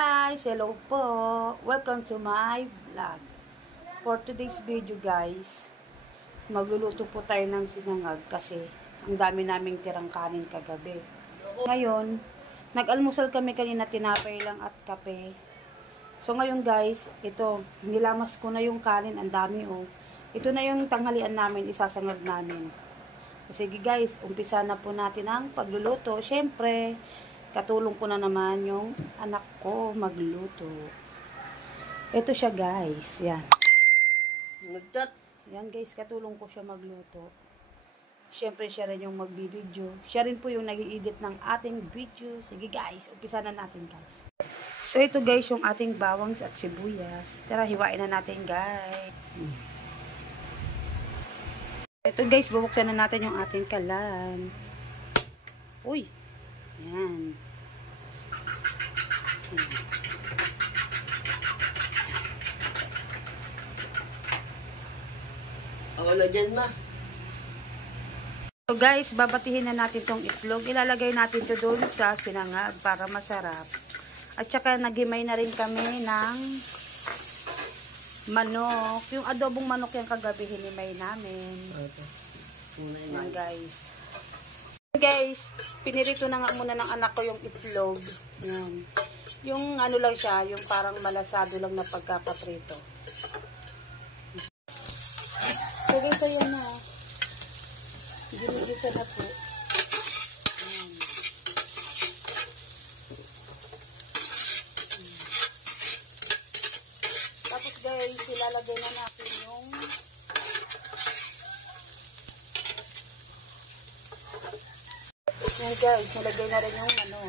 guys! Hello po! Welcome to my vlog. For today's video guys, magluluto po tayo ng sinangag kasi ang dami naming tirang kanin kagabi. Ngayon, nag-almusal kami kanina, tinapay lang at kape. So ngayon guys, ito, nilamas ko na yung kanin, ang dami oh. Ito na yung tanghalian namin, isasangag namin. Sige guys, umpisa na po natin ang pagluluto. Syempre, katulong ko na naman yung anak ko magluto. Ito siya guys, yan. Nagchat. Yan guys, katulong ko siya magluto. Syempre siya rin yung magbibideo. Siya rin po yung nag-i-edit ng ating video. Sige guys, umpisa na natin guys. So ito guys, yung ating bawangs at sibuyas. Tara, hiwain na natin guys. Ito guys, bubuksan na natin yung ating kalan. Uy! Yan. Wala dyan ma. So guys, babatihin na natin tong itlog. Ilalagay natin to doon sa sinangag para masarap. At saka naghimay na rin kami ng manok. Yung adobong manok yung kagabi hinimay namin. Yan guys. Guys, pinirito na nga muna ng anak ko yung itlog. Yan. Yung ano lang siya, yung parang malasado lang na pagkakaprito. So guys, ayan na. Ginigisa na po. Yan. Tapos guys, ilalagay na natin yung yan guys, nalagay na rin yung ano.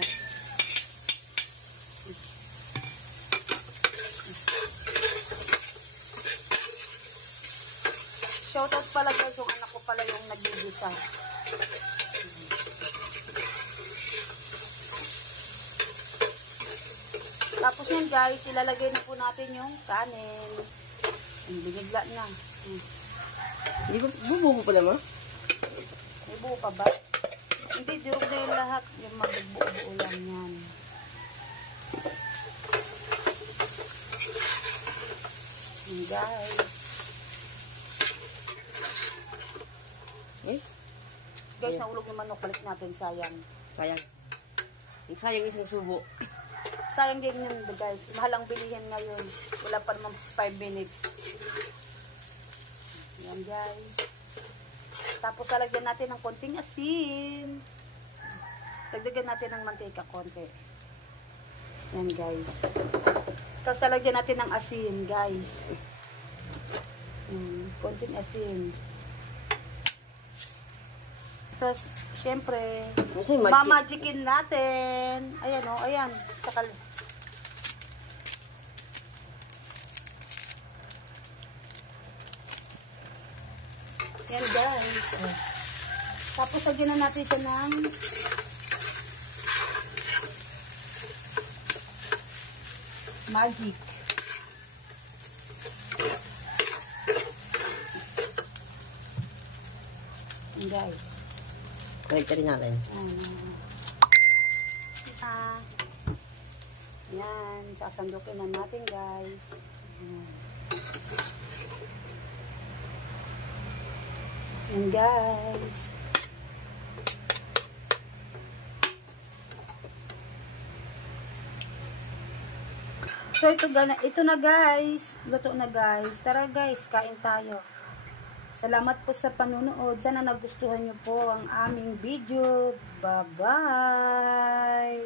Shoutout pala guys, yung anak ko pala yung nagigisa. Tapos yan guys, ilalagay na po natin yung kanin. Binigla na. Hindi ba bubuo pa naman? May buo pa ba? Hindi, durog na yung lahat. Yung magbuo-buo lang yan. And guys. Guys, nahulog yung manok. Balik natin. Sayang. Sayang. Sayang isang subo. Sayang din yun guys. Mahal ang bilihin ngayon. Wala pa naman 5 minutes. Yan guys. Tapos lalagyan natin ng konting asin. Dagdagan natin ng mantika konti. Yan guys. Tapos lalagyan natin ng asin guys. Konting asin. Tapos syempre mamagicin natin. Ayan o, ayan. Sakal. Yan guys. Tapos lagyan na natin siya ng magic. Yan guys. Balik rin natin. Yan. Sasandukin na natin guys. Yan guys. So ito na guys. Luto na guys. Tara guys, kain tayo. Salamat po sa panunood. Sana nagustuhan nyo po ang aming video. Bye-bye!